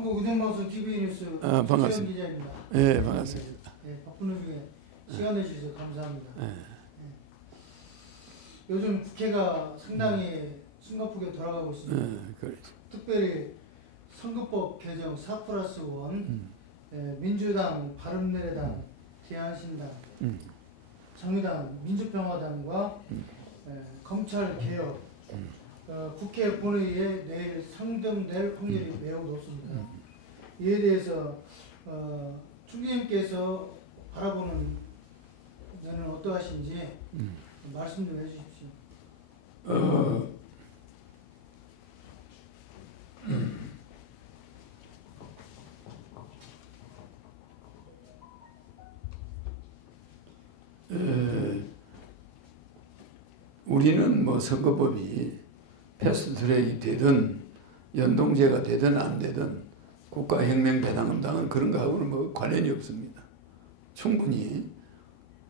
한국은행방송 TV 뉴스 반갑습니다. 기자입니다. 네, 반갑습니다. 네, 바쁜 중에 시간 내주셔서 감사합니다. 네. 요즘 국회가 상당히 숨가쁘게 돌아가고 있습니다. 그렇죠. 특별히 선거법 개정 4+1, 민주당, 바른미래당, 대한신당, 정의당, 민주평화당과 검찰개혁, 국회 본회의에 내일 상정될 확률이 매우 높습니다. 이에 대해서 총재님께서 바라보는 면은 어떠하신지 말씀 좀 해주십시오. 우리는 뭐 선거법이 패스트트랙이 되든 연동제가 되든 안 되든 국가혁명배당금당은 그런 거하고는 뭐 관련이 없습니다. 충분히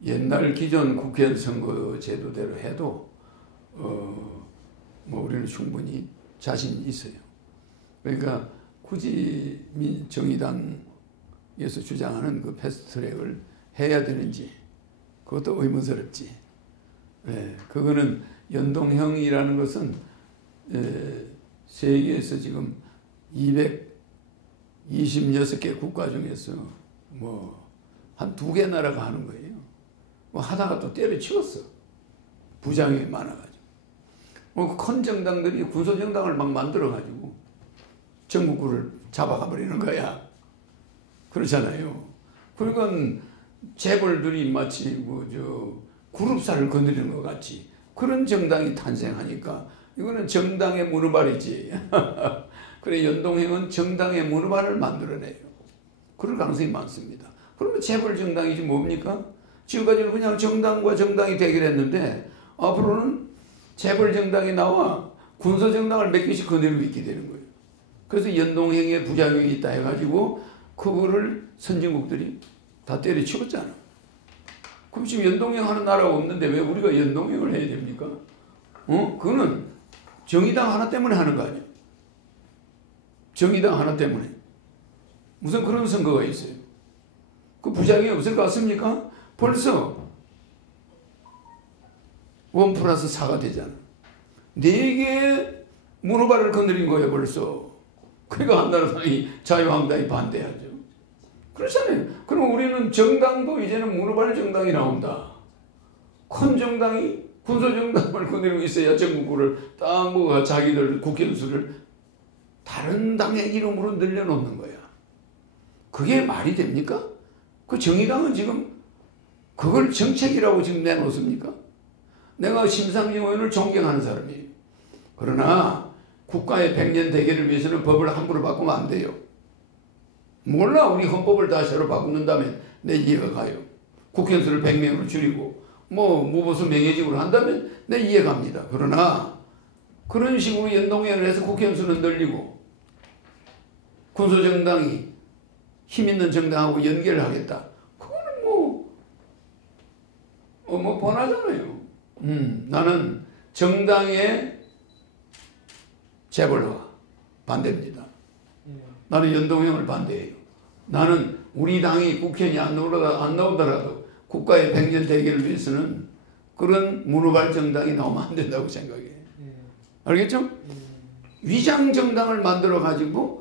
옛날 기존 국회의원 선거 제도대로 해도 뭐 우리는 충분히 자신 있어요. 그러니까 굳이 정의당에서 주장하는 그 패스트트랙을 해야 되는지 그것도 의문스럽지. 네, 그거는 연동형이라는 것은 세계에서 지금 226개 국가 중에서 뭐 한 2개 나라가 하는 거예요. 뭐 하다가 또 때려치웠어. 부작용이 많아가지고. 뭐 큰 정당들이 군소정당을 막 만들어가지고 전국구를 잡아가 버리는 거야. 그렇잖아요. 그러니까 재벌들이 마치 그룹사를 거느리는 것 같이 그런 정당이 탄생하니까 이거는 정당의 무너발이지. 그래 연동형은 정당의 무너발을 만들어내요. 그럴 가능성이 많습니다. 그러면 재벌 정당이지 뭡니까? 지금까지는 그냥 정당과 정당이 대결했는데 앞으로는 재벌 정당이 나와 군소 정당을 몇 개씩 거느리고 있게 되는 거예요. 그래서 연동형의 부작용이 있다 해가지고 그거를 선진국들이 다 때려치웠잖아. 그럼 지금 연동형 하는 나라가 없는데 왜 우리가 연동형을 해야 됩니까? 그거는 정의당 하나 때문에 하는 거 아니야. 정의당 하나 때문에. 무슨 그런 선거가 있어요. 그 부작용이 없을 것 같습니까? 벌써 1+4가 되잖아. 4개의 문호발을 건드린 거예요, 벌써. 그러니까 한나라당이 자유한국당이 반대하죠. 그렇잖아요. 그럼 우리는 정당도 이제는 문호발 정당이 나온다. 큰 정당이 군소정당을 건드리고 있어야 전국구를 딱 뭐가 자기들 국회의원 수를 다른 당의 이름으로 늘려놓는 거야. 그게 말이 됩니까? 그 정의당은 지금 그걸 정책이라고 지금 내놓습니까? 내가 심상정 의원을 존경하는 사람이에요. 그러나 국가의 100년 대계를 위해서는 법을 함부로 바꾸면 안 돼요. 몰라 우리 헌법을 다 새로 바꾼다면 내 이해가 가요. 국회의원 수를 100명으로 줄이고 뭐 무보수 명예직으로 한다면 내 이해갑니다. 그러나 그런 식으로 연동형을 해서 국회의원 수는 늘리고 군소정당이 힘있는 정당하고 연결을 하겠다. 그거는 뭐 뻔하잖아요. 나는 정당의 재벌화 반대입니다. 나는 연동형을 반대해요. 나는 우리 당이 국회의원이 안 나오더라도 국가의 100년 대계를 위해서는 그런 문호발 정당이 나오면 안 된다고 생각해요. 알겠죠? 위장 정당을 만들어 가지고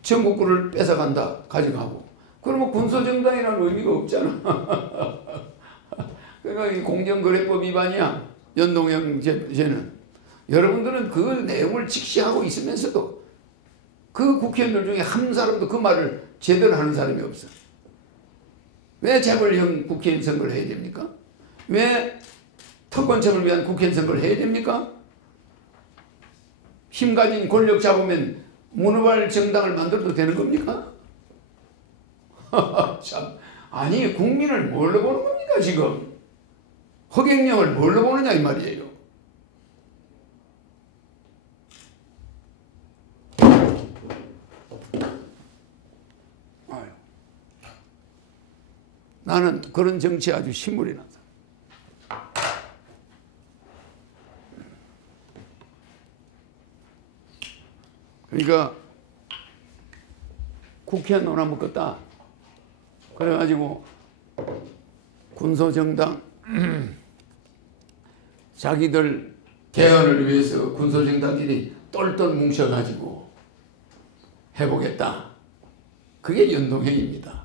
전국구를 뺏어간다 가져가고 그러면 군소정당이라는 의미가 없잖아. 그러니까 이 공정거래법 위반이야. 연동형제는. 여러분들은 그 내용을 직시하고 있으면서도 그 국회의원들 중에 한 사람도 그 말을 제대로 하는 사람이 없어. 왜 재벌형 국회의원 선거를 해야 됩니까? 왜 특권층을 위한 국회의원 선거를 해야 됩니까? 힘 가진 권력 잡으면 문호발 정당을 만들어도 되는 겁니까? 참, 아니 국민을 뭘로 보는 겁니까 지금? 허경영을 뭘로 보느냐 이 말이에요. 나는 그런 정치에 아주 신물이 나서. 그러니까 국회의원 논아 먹었다. 그래가지고 군소정당 자기들 개헌을 위해서 군소정당끼리 똘똘 뭉쳐가지고 해보겠다. 그게 연동형입니다.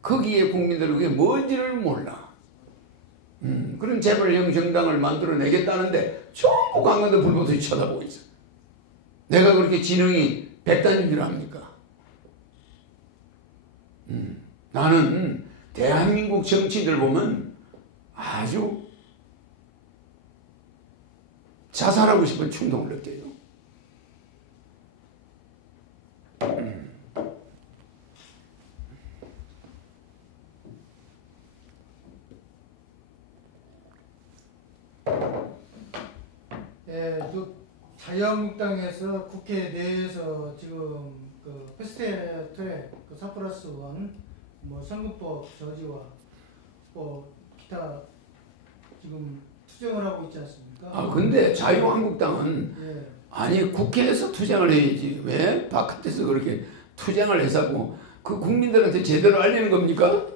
거기에 국민들은 그게 뭔지를 몰라. 그런 재벌형 정당을 만들어내겠다는데 전부 강간도 불보듯이 쳐다보고 있어. 내가 그렇게 지능이 백단인 줄 압니까? 나는 대한민국 정치인들 보면 아주 자살하고 싶은 충동을 느껴요. 예, 그 자유한국당에서 국회 내에서 지금 그 패스트트랙 그 4+1 뭐 선거법 저지와 뭐 기타 지금 투쟁을 하고 있지 않습니까? 아 근데 자유한국당은 예. 아니 국회에서 투쟁을 해야지 왜 바깥에서 그렇게 투쟁을 해서고 그 국민들한테 제대로 알리는 겁니까?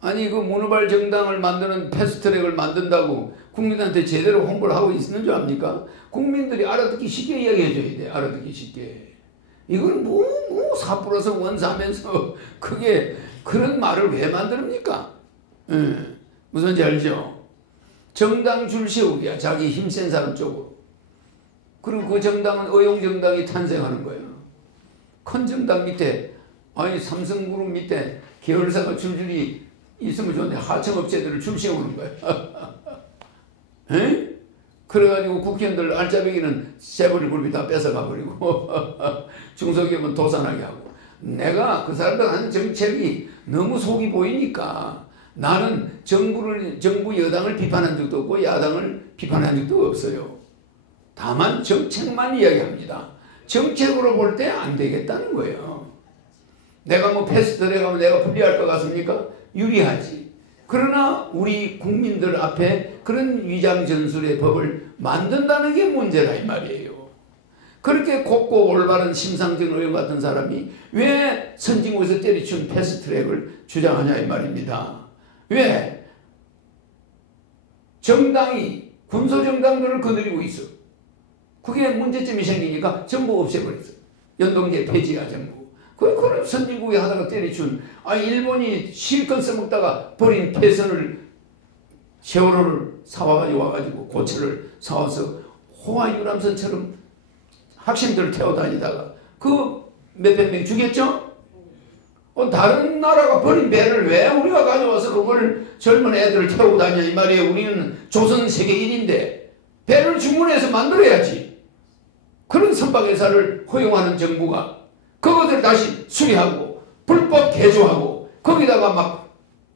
아니 그 모노발 정당을 만드는 패스트트랙을 만든다고 국민한테 제대로 홍보를 하고 있는 줄 압니까? 국민들이 알아듣기 쉽게 이야기해줘야 돼. 알아듣기 쉽게. 이걸 뭐 4+1 하면서 그게 그런 말을 왜 만듭니까? 무슨지 알죠? 정당 줄 세우기야. 자기 힘센 사람 쪽으로. 그리고 그 정당은 의용정당이 탄생하는 거예요. 큰 정당 밑에 아니 삼성그룹 밑에 계열사가 줄줄이 있으면 좋은데 하청업체들을 줄 세우는 거야. 에? 그래가지고 국회의원들 알짜배기는 재벌 그룹이 다 뺏어가 버리고 중소기업은 도산하게 하고 내가 그 사람들 하는 정책이 너무 속이 보이니까 나는 정부 여당을 비판한 적도 없고 야당을 비판한 적도 없어요. 다만 정책만 이야기합니다. 정책으로 볼 때 안 되겠다는 거예요. 내가 뭐 패스트트랙 하면 내가 불리할 것 같습니까? 유리하지. 그러나 우리 국민들 앞에 그런 위장전술의 법을 만든다는 게 문제라 이 말이에요. 그렇게 곱고 올바른 심상정 의원 같은 사람이 왜 선진국에서 때리친 패스트트랙을 주장하냐 이 말입니다. 왜? 정당이 군소정당들을 거느리고 있어. 그게 문제점이 생기니까 전부 없애버렸어. 연동제 폐지야 전부. 그걸 선진국에 하다가 때려준 일본이 실컷 써먹다가 버린 패선을 세월호를 사와가지고 와가지고 고철을 사와서 호화유람선처럼 학생들을 태워다니다가 그 몇백 명 죽였죠? 다른 나라가 버린 배를 왜 우리가 가져와서 그걸 젊은 애들을 태우고 다니냐 이 말이에요. 우리는 조선 세계 1인데 배를 주문해서 만들어야지. 그런 선박회사를 허용하는 정부가 그것을 다시 수리하고 불법 개조하고 거기다가 막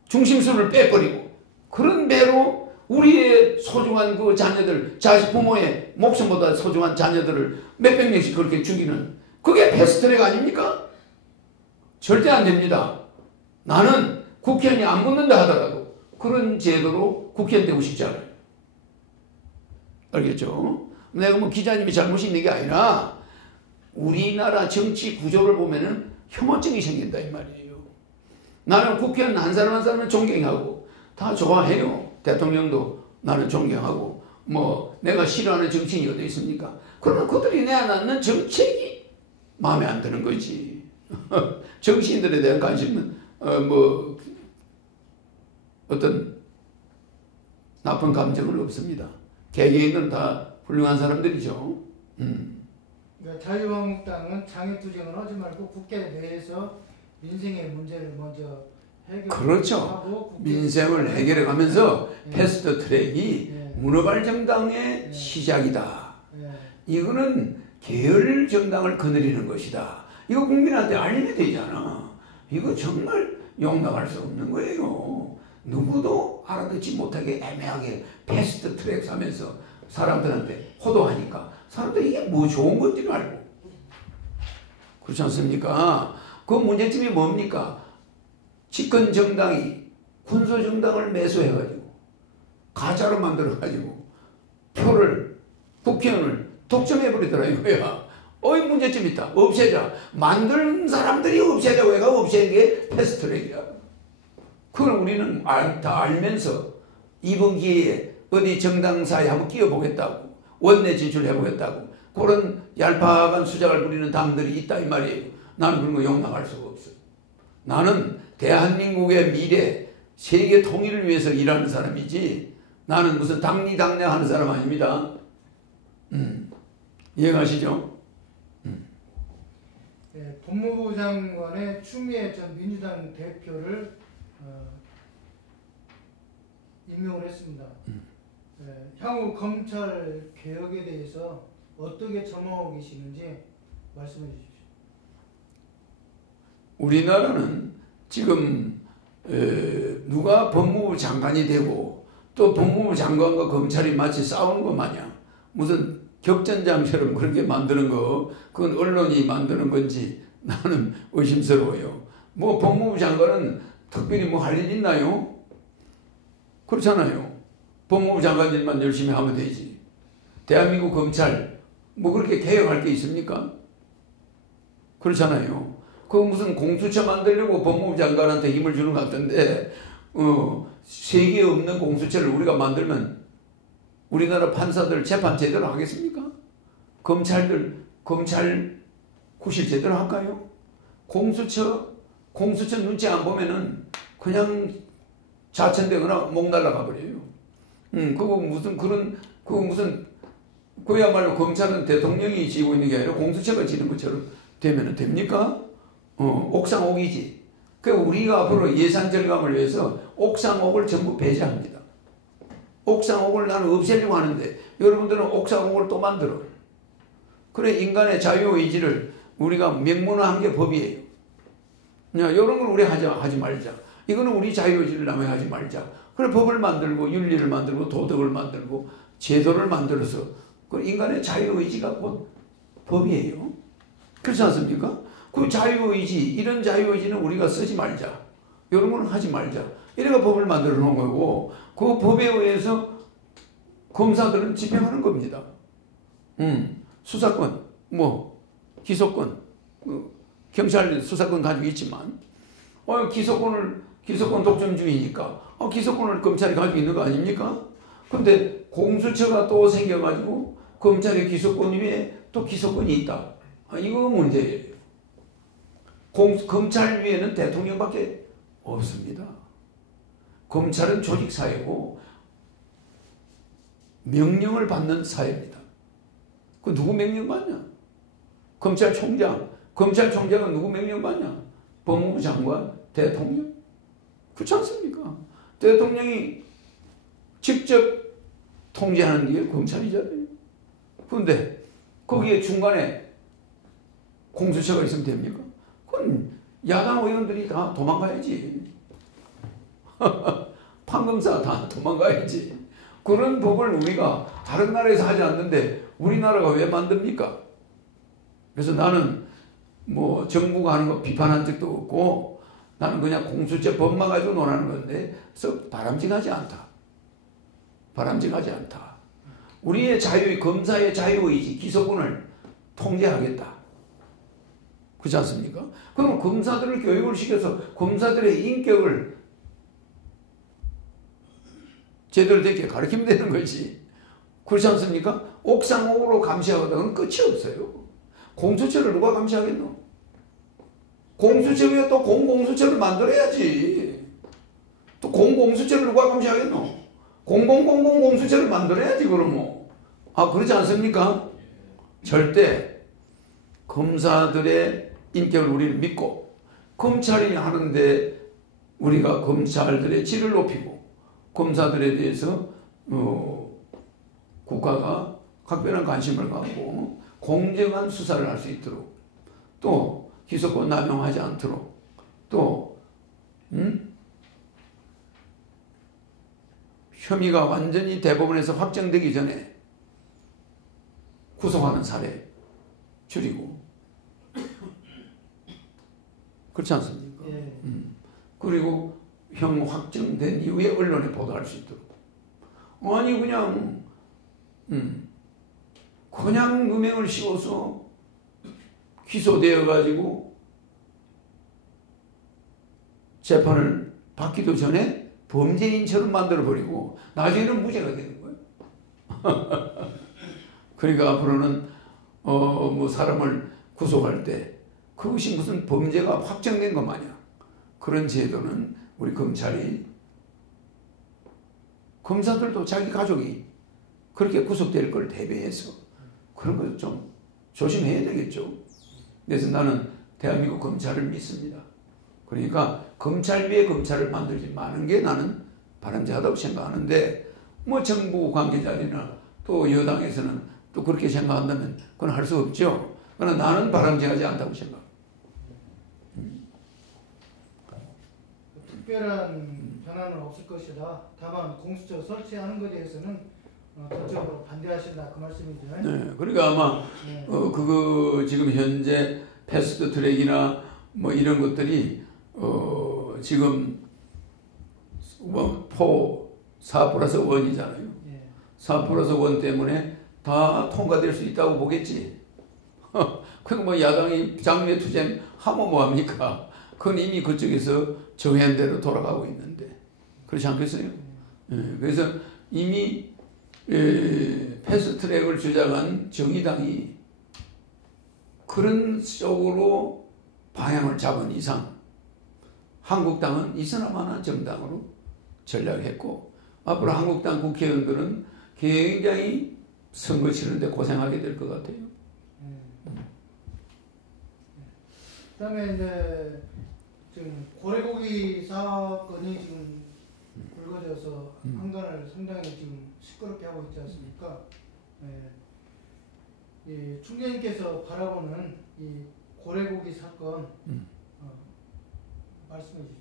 중심수를 빼버리고 그런 배로 우리의 소중한 그 자녀들 자식 부모의 목숨보다 소중한 자녀들을 몇백 명씩 그렇게 죽이는 그게 패스트트랙 아닙니까? 절대 안 됩니다. 나는 국회의원이 안 붙는다 하더라도 그런 제도로 국회의원 되고 싶지 않아요. 알겠죠? 내가 뭐 기자님이 잘못이 있는 게 아니라 우리나라 정치 구조를 보면은 혐오증이 생긴다 이 말이에요. 나는 국회의원 한 사람 한 사람은 존경하고 다 좋아해요. 대통령도 나는 존경하고 뭐 내가 싫어하는 정치인이 어디 있습니까? 그러면 그들이 내놓는 정책이 마음에 안 드는 거지. 정치인들에 대한 관심은 뭐 어떤 나쁜 감정은 없습니다. 개개인은 다 훌륭한 사람들이죠. 그러니까 자유한국당은 장애투쟁을 하지 말고 국회 내에서 민생의 문제를 먼저 해결하고 그렇죠. 민생을 해결해 가면서 패스트트랙이 예. 문어발 정당의 예. 시작이다. 예. 이거는 계열 정당을 거느리는 것이다. 이거 국민한테 알려야 되잖아. 이거 정말 용납할 수 없는 거예요. 누구도 알아듣지 못하게 애매하게 패스트트랙 하면서 사람들한테 호도하니까 사람들이 이게 뭐 좋은 건지를 알고 그렇지 않습니까? 그 문제점이 뭡니까? 집권 정당이 군소 정당을 매수해가지고 가짜로 만들어가지고 표를 국회의원을 독점해버리더라 이거야. 어이 문제점 있다. 없애자. 만든 사람들이 없애자고 해가 없애는 게 패스트트랙이야. 그걸 우리는 다 알면서 이번 기회에 어디 정당사에 한번 끼어보겠다고, 원내 진출해보겠다고 그런 얄팍한 수작을 부리는 당들이 있다 이 말이에요. 나는 그런 거 용납할 수가 없어요. 나는 대한민국의 미래, 세계 통일을 위해서 일하는 사람이지 나는 무슨 당리당략 하는 사람 아닙니다. 이해가시죠? 예, 법무부 장관의 추미애 전 민주당 대표를 임명을 했습니다. 예, 향후 검찰 개혁에 대해서 어떻게 전망하고 계시는지 말씀해 주십시오. 우리나라는 지금 누가 법무부 장관이 되고 또 법무부 장관과 검찰이 마치 싸우는 것 마냥 무슨 격전장처럼 그렇게 만드는 거, 그건 언론이 만드는 건지 나는 의심스러워요. 뭐 법무부 장관은 특별히 뭐 할 일 있나요? 그렇잖아요. 법무부 장관 일만 열심히 하면 되지. 대한민국 검찰 뭐 그렇게 개혁할 게 있습니까? 그렇잖아요. 그 무슨 공수처 만들려고 법무부 장관한테 힘을 주는 것 같은데 세계에 없는 공수처를 우리가 만들면 우리나라 판사들 재판 제대로 하겠습니까? 검찰 구실 제대로 할까요? 공수처 눈치 안 보면은 그냥 자천되거나 목 날라가 버려요. 그야말로 검찰은 대통령이 지고 있는 게 아니라 공수처가 지는 것처럼 되면 됩니까? 옥상옥이지. 그러니까 우리가 앞으로 예산 절감을 위해서 옥상옥을 전부 배제합니다. 옥상옥을 나는 없애려고 하는데 여러분들은 옥상옥을 또 만들어. 그래 인간의 자유의지를 우리가 명문화한 게 법이에요. 이런 걸 우리 하지 말자. 이거는 우리 자유의지를 남용하지 말자. 그래 법을 만들고 윤리를 만들고 도덕을 만들고 제도를 만들어서 그 인간의 자유의지가 곧 법이에요. 그렇지 않습니까? 그 자유의지, 이런 자유의지는 우리가 쓰지 말자. 이런 건 하지 말자. 이래가 법을 만들어 놓은 거고 그 법에 의해서 검사들은 집행하는 겁니다. 수사권, 기소권, 경찰 수사권 가지고 있지만 기소권 독점주의니까 기소권을 검찰이 가지고 있는 거 아닙니까? 근데 공수처가 또 생겨가지고 검찰의 기소권 위에 또 기소권이 있다. 이거 문제예요. 검찰 위에는 대통령밖에 없습니다. 검찰은 조직사회고 명령을 받는 사회입니다. 그 누구 명령 받냐? 검찰총장은 누구 명령 받냐? 법무부 장관, 대통령. 그렇지 않습니까? 대통령이 직접 통제하는 게 검찰이잖아요. 그런데 거기에 중간에 공수처가 있으면 됩니까? 그건 야당 의원들이 다 도망가야지. 판검사 다 도망가야지. 그런 법을 우리가 다른 나라에서 하지 않는데 우리나라가 왜 만듭니까? 그래서 나는 정부가 하는 거 비판한 적도 없고 나는 그냥 공수처 법만 가지고 논하는 건데 썩 바람직하지 않다. 우리의 검사의 자유의지, 기소권을 통제하겠다. 그렇지 않습니까? 그럼 검사들을 교육을 시켜서 검사들의 인격을 제대로 되게 가르치면 되는 거지. 그렇지 않습니까? 옥상옥으로 감시하거든 끝이 없어요. 공수처를 누가 감시하겠노? 공수처 위에 또 공공수처를 만들어야지. 또 공공수처를 누가 감시하겠노? 공공수처를 만들어야지 그러면. 그렇지 않습니까? 절대 검사들의 인격을 우리는 믿고 검찰이 하는데 우리가 검찰들의 질을 높이고 검사들에 대해서 국가가 각별한 관심을 갖고 공정한 수사를 할 수 있도록 또 기소권 남용하지 않도록 또 혐의가 완전히 대법원에서 확정되기 전에 구속하는 사례 줄이고 그렇지 않습니까? 예. 그리고 형 확정된 이후에 언론에 보도할 수 있도록. 그냥 음행을 씌워서 기소되어 가지고 재판을 받기도 전에 범죄인처럼 만들어버리고 나중에는 무죄가 되는 거예요. 그러니까 앞으로는 뭐 사람을 구속할 때 그것이 무슨 범죄가 확정된 것 마냥 그런 제도는 우리 검찰이, 검사들도 자기 가족이 그렇게 구속될 걸 대비해서 그런 걸 좀 조심해야 되겠죠. 그래서 나는 대한민국 검찰을 믿습니다. 그러니까 검찰 위에 검찰을 만들지 마는 게 나는 바람직하다고 생각하는데, 뭐 정부 관계자들이나 또 여당에서는 또 그렇게 생각한다면 그건 할 수 없죠. 그러나 나는 바람직하지 않다고 생각합니다. 특별한 변화는 없을 것이다. 다만 공수처 설치하는 것에 대해서는 전적으로 반대하신다, 그 말씀이죠. 네, 그러니까 아마 네. 그거 지금 현재 패스트 트랙이나 뭐 이런 것들이 지금 4+1이잖아요. 네. 4+1 때문에 다 통과될 수 있다고 보겠지. 그럼 뭐 야당이 장외투쟁 하면 뭐합니까? 그건 이미 그쪽에서 정한 대로 돌아가고 있는데 그렇지 않겠어요? 그래서 이미 패스트트랙을 주장한 정의당이 그런 쪽으로 방향을 잡은 이상 한국당은 있으나마나 정당으로 전략했고, 앞으로 한국당 국회의원들은 굉장히 선거 치르는데 고생하게 될 것 같아요. 그다음에 이제 지금 고래고기 사건이 지금 불거져서 한간을 상당히 지금 시끄럽게 하고 있지 않습니까? 이 총장님께서 바라보는 이 고래고기 사건 말씀해 주십시오.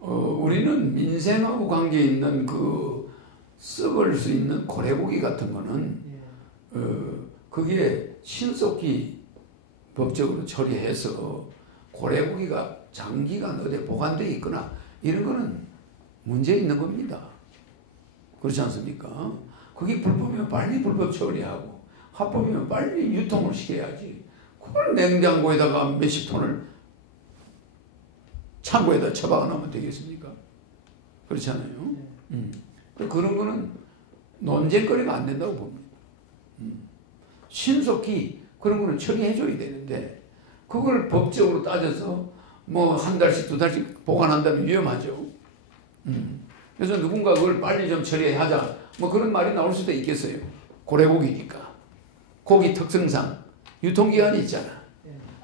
우리는 민생하고 관계 있는 그 썩을 수 있는 고래고기 같은 거는 그게 신속히 법적으로 처리해서 고래고기가 장기간 어디에 보관되어 있거나 이런 거는 문제 있는 겁니다. 그렇지 않습니까? 그게 불법이면 빨리 불법 처리하고 합법이면 빨리 유통을 시켜야지. 그걸 냉장고에다가 몇십 톤을 창고에다 처박아 놓으면 되겠습니까? 그렇잖아요. 그런 거는 논쟁거리가 안 된다고 봅니다. 신속히 그런 거는 처리해줘야 되는데 그걸 법적으로 따져서 뭐 한 달씩 두 달씩 보관한다면 위험하죠. 그래서 누군가 그걸 빨리 좀 처리하자 뭐 그런 말이 나올 수도 있겠어요. 고래고기니까 고기 특성상 유통기한이 있잖아.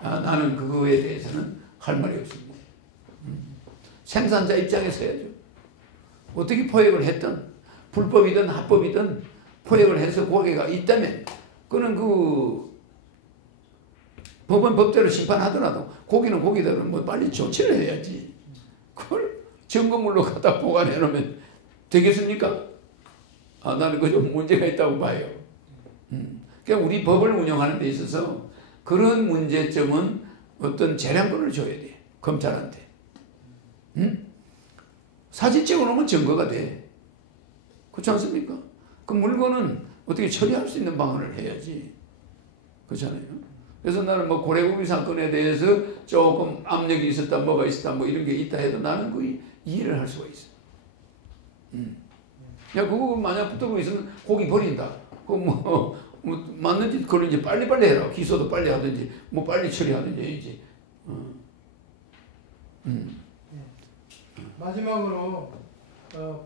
나는 그거에 대해서는 할 말이 없습니다. 생산자 입장에서 해야죠. 어떻게 포획을 했든 불법이든 합법이든 포획을 해서 고기가 있다면 그는 그 법은 법대로 심판하더라도 고기는 고기대로 뭐 빨리 조치를 해야지. 그걸 점검물로 갖다 보관해 놓으면 되겠습니까? 나는 그 좀 문제가 있다고 봐요. 그러니까 우리 법을 운영하는 데 있어서 그런 문제점은 어떤 재량권을 줘야 돼. 검찰한테. 사진 찍어 놓으면 증거가 돼. 그렇지 않습니까? 그 물건은 어떻게 처리할 수 있는 방안을 해야지. 그렇잖아요. 그래서 나는 뭐 고래고기 사건에 대해서 조금 압력이 있었다, 뭐가 있었다, 뭐 이런 게 있다 해도 나는 거의 이해를 할 수가 있어. 야, 그거 만약 붙들고 있으면 고기 버린다. 그거 뭐 맞는지 그런지 빨리빨리 해라. 기소도 빨리 하든지, 뭐 빨리 처리하든지 해야지. 마지막으로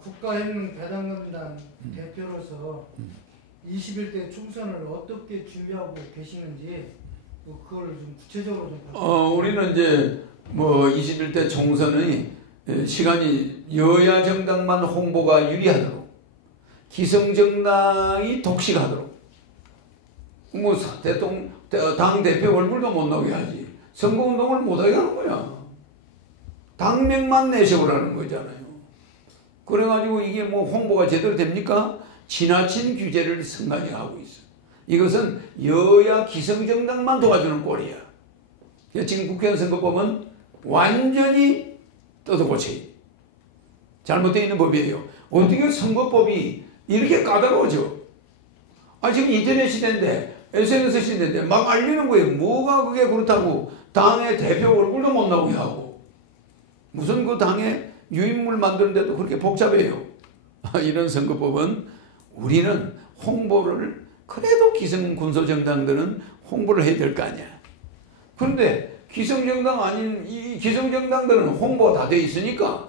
국가혁명배당금당 대표로서 21대 총선을 어떻게 준비하고 계시는지 그걸 좀 구체적으로 좀 우리는 이제 뭐 21대 총선의 시간이 여야 정당만 홍보가 유리하도록 기성 정당이 독식하도록 뭐 당 대표 얼굴도 못 나오게 하지. 선거운동을 못하게 하는 거야. 당명만 내세우라는 거잖아요. 그래가지고 이게 뭐 홍보가 제대로 됩니까? 지나친 규제를 성간이 하고 있어. 이것은 여야 기성정당만 도와주는 꼴이야. 지금 국회의원 선거법은 완전히 뜯어고쳐야 돼. 잘못되어 있는 법이에요. 어떻게 선거법이 이렇게 까다로워져? 지금 인터넷 시대인데 SNS 시대인데 막 알리는 거예요. 뭐가 그게 그렇다고 당의 대표 얼굴도 못 나오게 하고 무슨 그 당의 유인물 만드는데도 그렇게 복잡해요. 이런 선거법은 우리는 홍보를 그래도 기성군소정당들은 홍보를 해야 될 거 아니야. 그런데 기성정당 아닌 이 기성정당들은 홍보가 다 돼 있으니까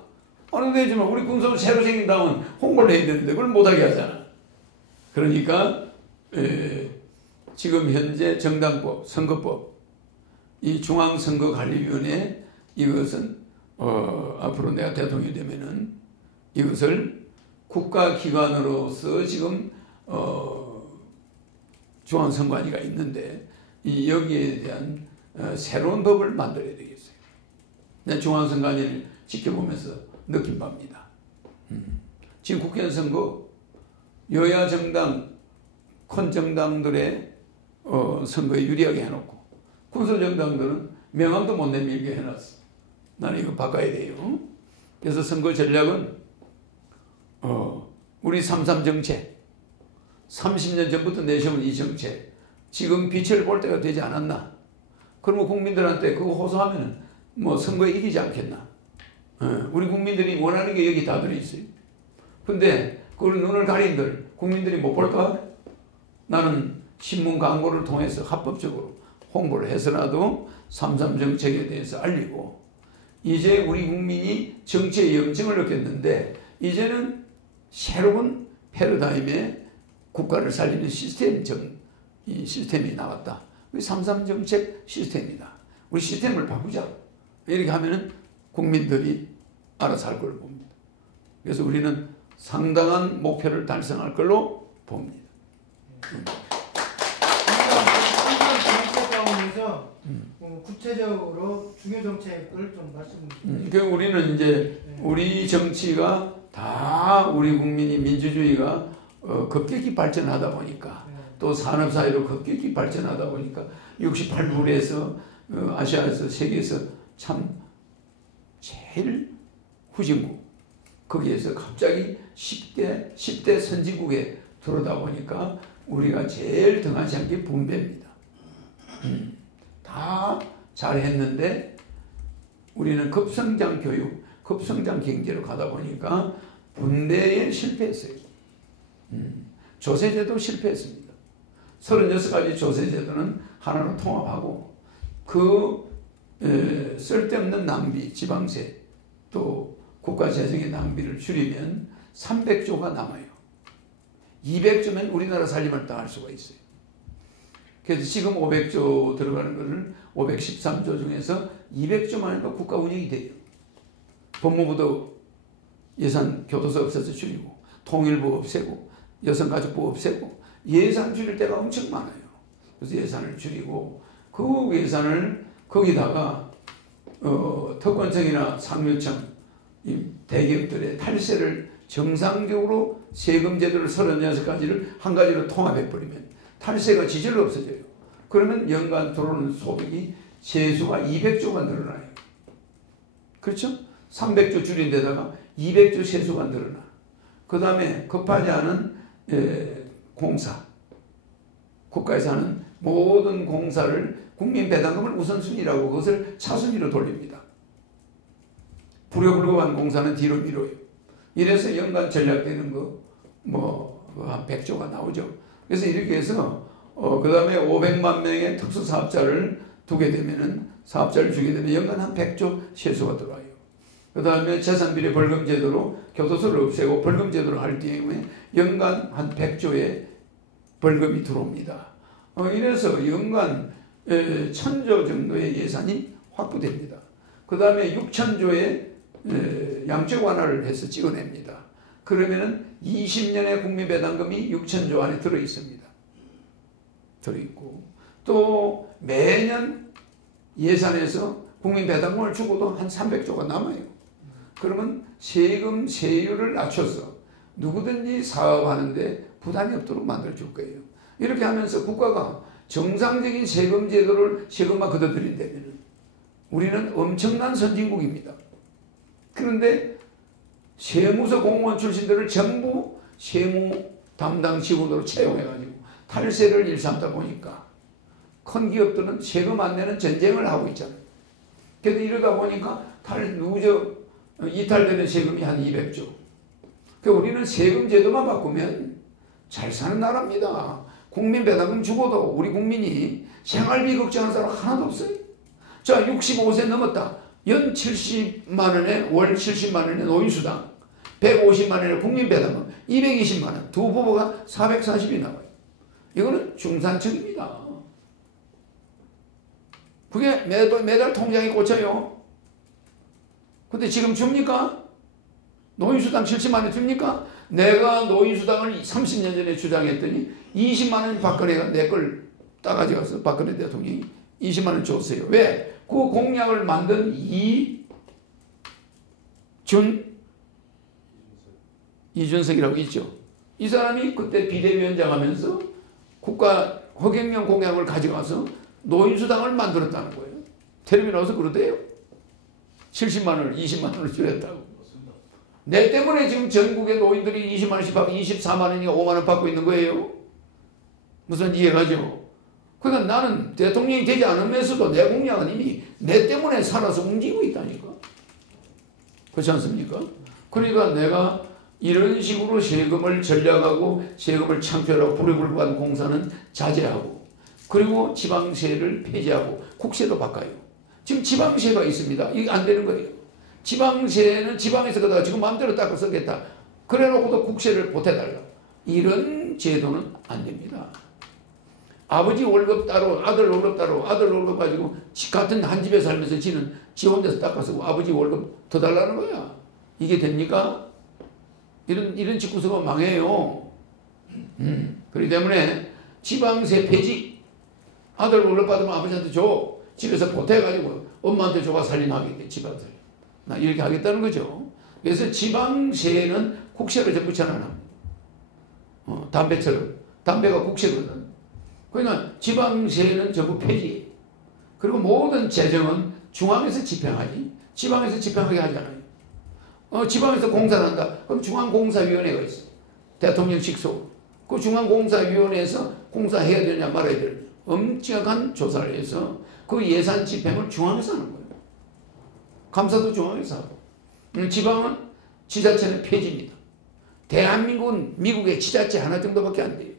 어느 되지만 우리 군소 새로 생긴 당은 홍보를 해야 되는데 그걸 못하게 하잖아. 그러니까 지금 현재 정당법, 선거법, 이 중앙선거관리위원회 이것은 앞으로 내가 대통령이 되면은 이것을 국가기관으로서 지금 중앙선관위가 있는데 여기에 대한 새로운 법을 만들어야 되겠어요. 내 중앙선관위를 지켜보면서 느낀 바입니다. 지금 국회의원 선거 여야 정당, 큰 정당들의 선거에 유리하게 해놓고 군소정당들은 명함도 못 내밀게 해놨어. 나는 이거 바꿔야 돼요. 그래서 선거 전략은 우리 3.3 정책 30년 전부터 내세운 이 정책 지금 빛을 볼 때가 되지 않았나? 그러면 국민들한테 그거 호소하면 뭐 선거에 이기지 않겠나? 우리 국민들이 원하는 게 여기 다 들어있어요. 근데 그걸 눈을 가린들 국민들이 못 볼까? 나는 신문 광고를 통해서 합법적으로 홍보를 해서라도 3.3 정책에 대해서 알리고 이제 우리 국민이 정치의 염증을 느꼈는데 이제는 새로운 패러다임의 국가를 살리는 이 시스템이 나왔다. 우리 3.3 정책 시스템이다. 우리 시스템을 바꾸자. 이렇게 하면은 국민들이 알아서 할 걸 봅니다. 그래서 우리는 상당한 목표를 달성할 걸로 봅니다. 정책 가운데서 구체적으로 중요 정책을 좀 말씀해 주세요. 우리는 이제 우리 정치가 다 우리 국민이 민주주의가 급격히 발전하다 보니까 또 산업사회로 급격히 발전하다 보니까 68불에서 아시아에서 세계에서 참 제일 후진국 거기에서 갑자기 10대 선진국에 들어오다 보니까 우리가 제일 등한시한 게 분배입니다. 다 잘했는데 우리는 급성장 교육, 급성장 경제로 가다 보니까 분배에 실패했어요. 조세제도 실패했습니다. 36가지 조세제도는 하나로 통합하고 그 쓸데없는 낭비, 지방세 또 국가재정의 낭비를 줄이면 300조가 남아요. 200조면 우리나라 살림을 다 할 수가 있어요. 그래서 지금 500조 들어가는 거를 513조 중에서 200조만 해도 국가 운영이 돼요. 법무부도 예산 교도소 없애서 줄이고 통일부 없애고 여성가족부 없애고 예산 줄일 때가 엄청 많아요. 그래서 예산을 줄이고 그 예산을 거기다가 특권청이나 상류청 이 대기업들의 탈세를 정상적으로 세금 제도를 36가지를 한 가지로 통합해버리면 탈세가 지절로 없어져요. 그러면 연간 들어오는 소득이 세수가 200조가 늘어나요. 그렇죠? 300조 줄인 데다가 200조 세수가 늘어나. 그 다음에 급하지 않은 공사. 국가에서 하는 모든 공사를 국민 배당금을 우선순위라고 그것을 차순위로 돌립니다. 불효불급한 공사는 뒤로 미뤄요. 이래서 연간 전략되는 거 한 100조가 나오죠. 그래서 이렇게 해서 그 다음에 500만 명의 특수사업자를 두게 되면은 사업자를 주게 되면 연간 한 100조 세수가 들어와요. 그 다음에 재산비리 벌금제도로 교도소를 없애고 벌금제도를 할 경우에 연간 한 100조의 벌금이 들어옵니다. 이래서 연간 1000조 정도의 예산이 확보됩니다. 그 다음에 6000조의 양적 완화를 해서 찍어냅니다. 그러면은 20년의 국민 배당금이 6000조 안에 들어있습니다. 들어있고 또 매년 예산에서 국민 배당금을 주고도 한 300조가 남아요. 그러면 세금 세율을 낮춰서 누구든지 사업하는데 부담이 없도록 만들어줄 거예요. 이렇게 하면서 국가가 정상적인 세금 제도를 세금만 걷어들인다면 우리는 엄청난 선진국입니다. 그런데 세무서 공무원 출신들을 전부 세무 담당 직원으로 채용해가지고 탈세를 일삼다 보니까 큰 기업들은 세금 안 내는 전쟁을 하고 있잖아요. 그래도 이러다 보니까 이탈되는 세금이 한 200조. 그러니까 우리는 세금 제도만 바꾸면 잘 사는 나라입니다. 국민 배당금 주고도 우리 국민이 생활비 걱정하는 사람 하나도 없어요. 자, 65세 넘었다. 연 70만 원에 월 70만 원에 노인수당, 150만 원에 국민 배당금, 220만 원. 두 부부가 440이 나와요. 이거는 중산층입니다. 그게 매달 통장에 꽂혀요. 근데 지금 줍니까? 노인수당 70만 원 줍니까? 내가 노인수당을 30년 전에 주장했더니 20만 원 박근혜가 내 걸 따가져가서 박근혜 대통령이 20만 원 줬어요. 왜? 그 공약을 만든 이준석이라고 있죠. 이 사람이 그때 비대위원장 하면서 국가 허경영 공약을 가져가서 노인수당을 만들었다는 거예요. 텔레비전 나와서 그러대요. 70만 원을 20만 원을 줄였다고. 내 때문에 지금 전국의 노인들이 20만 원씩 받고 24만 원이나 5만 원 받고 있는 거예요. 무슨 이해가죠? 그러니까 나는 대통령이 되지 않으면서도 내 공약은 이미 내 때문에 살아서 움직이고 있다니까. 그렇지 않습니까? 그러니까 내가 이런 식으로 세금을 전략하고 세금을 창출하고 불효불반 공사는 자제하고 그리고 지방세를 폐지하고 국세도 바꿔요. 지금 지방세가 있습니다. 이게 안 되는 거예요. 지방세는 지방에서 그다가 지금 마음대로 닦아 쓰겠다. 그래놓고도 국세를 보태달라. 이런 제도는 안 됩니다. 아버지 월급 따로 아들 월급 따로 아들 월급 가지고 같은 한 집에 살면서 지는 지 혼자서 닦아 쓰고 아버지 월급 더 달라는 거야. 이게 됩니까? 이런 집구석은 망해요. 그렇기 때문에 지방세 폐지. 아들 월급 받으면 아버지한테 줘. 집에서 보태가지고 엄마한테 줘가 살림하게 돼. 지방세. 나 이렇게 하겠다는 거죠. 그래서 지방세는 국세를 전부 전환합니다. 담배처럼. 담배가 국세거든. 그러니까 지방세는 전부 폐지. 그리고 모든 재정은 중앙에서 집행하지. 지방에서 집행하게 하잖아요. 지방에서 공사를 한다. 그럼 중앙공사위원회가 있어. 대통령 직속. 그 중앙공사위원회에서 공사해야 되냐 말아야 되느냐. 엄청난 조사를 해서 그 예산 집행을 중앙에서 하는 거예요. 감사도 중앙에서 하고. 지방은 지자체는 폐지입니다. 대한민국은 미국의 지자체 하나 정도밖에 안 돼요.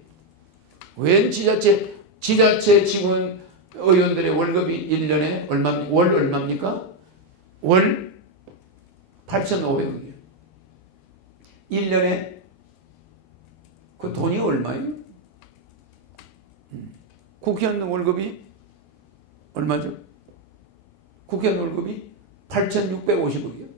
웬 지자체 직원 의원들의 월급이 1년에 월 얼마입니까? 월 8,500원이에요. 1년에 그 돈이 얼마예요? 국회의원 월급이 얼마죠? 국회의원 월급이 8,650원이에요.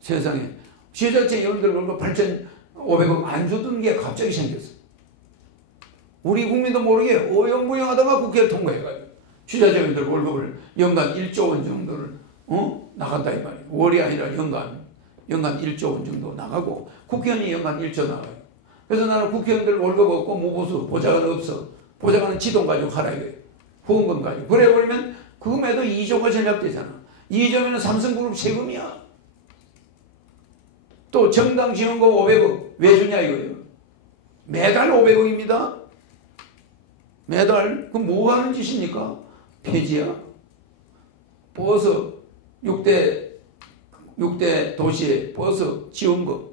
세상에 지자체 의원들 월급 8,500원 안 주던 게 갑자기 생겼어. 우리 국민도 모르게 어영부영하다가 국회에 통과해가지고 지자체 의원들 월급을 연간 1조 원 정도를 나간다 이 말이에요. 월이 아니라 연간 1조 원 정도 나가고 국회의원이 연간 1조 나가요. 그래서 나는 국회의원들 월급 없고 무보수 보좌관 없어. 보좌관은 지돈 가지고 하라 이거예요. 후원금 가지고. 그래 버리면 그금에도 2조가 전략되잖아. 2조면 삼성그룹 세금이야. 또 정당 지원금 500억 왜 주냐 이거예요. 매달 500억입니다. 매달. 그럼 뭐 하는 짓입니까? 폐지야. 버스 6대 도시에 버스 지원금.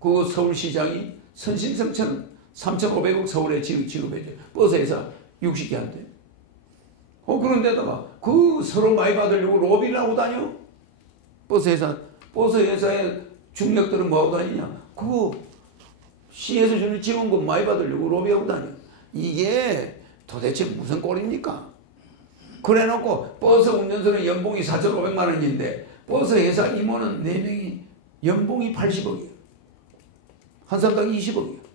그 서울시장이 선심성처럼 3,500억 서울에 지급해줘. 버스 회사 60개 한대. 그런데다가 그 서로 많이 받으려고 로비를 하고 다녀? 버스 회사의 중력들은 뭐 하고 다니냐? 그거 시에서 주는 지원금 많이 받으려고 로비하고 다녀. 이게 도대체 무슨 꼴입니까? 그래 놓고 버스 운전수는 연봉이 4,500만 원인데 버스 회사 임원은 4명이 연봉이 80억이에요. 한 사람당 20억이에요.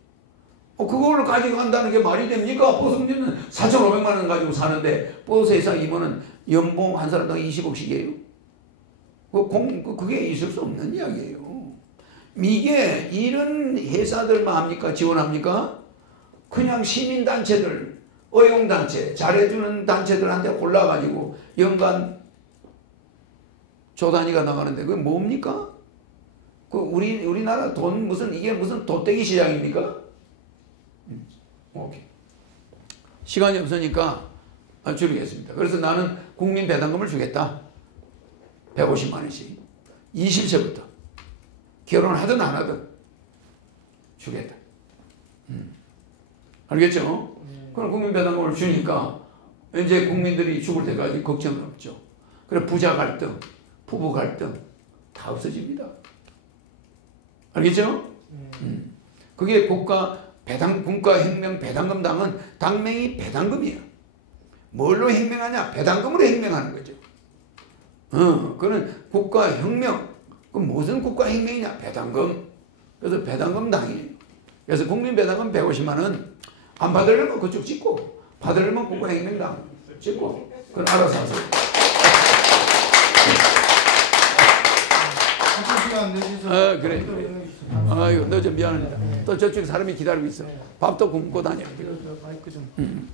그거를 가지고 간다는 게 말이 됩니까? 버스 운전은 4,500만 원 가지고 사는데 버스 회사 임원은 연봉 한 사람당 20억씩이에요. 그게 있을 수 없는 이야기예요. 이게 이런 회사들만 합니까? 지원합니까? 그냥 시민단체들, 의용단체, 잘해주는 단체들한테 골라가지고 연간 조 단위가 나가는데 그게 뭡니까? 우리나라 이게 무슨 도떼기 시장입니까? 오케이. 시간이 없으니까 줄이겠습니다. 그래서 나는 국민 배당금을 주겠다. 150만 원씩. 20세부터. 결혼하든 안 하든 주겠다. 알겠죠? 그럼 국민 배당금을 주니까 이제 국민들이 죽을 때까지 걱정은 없죠. 그래 부자 갈등, 부부 갈등 다 없어집니다. 알겠죠? 그게 국가혁명 배당금당은 당명이 배당금이에요. 뭘로 혁명하냐? 배당금으로 혁명하는 거죠. 그는 국가혁명. 그럼 무슨 국가혁명이냐? 배당금. 그래서 배당금당이에요. 그래서 국민배당금 150만 원 안 받으려면 그쪽 찍고 받으려면 국가혁명당 찍고 그건 알아서 하세요. 시간 내주셔서 그래. 아이고 너 좀 미안합니다. 또 저쪽 사람이 기다리고 있어. 밥도 굶고 다녀. 마이크 좀.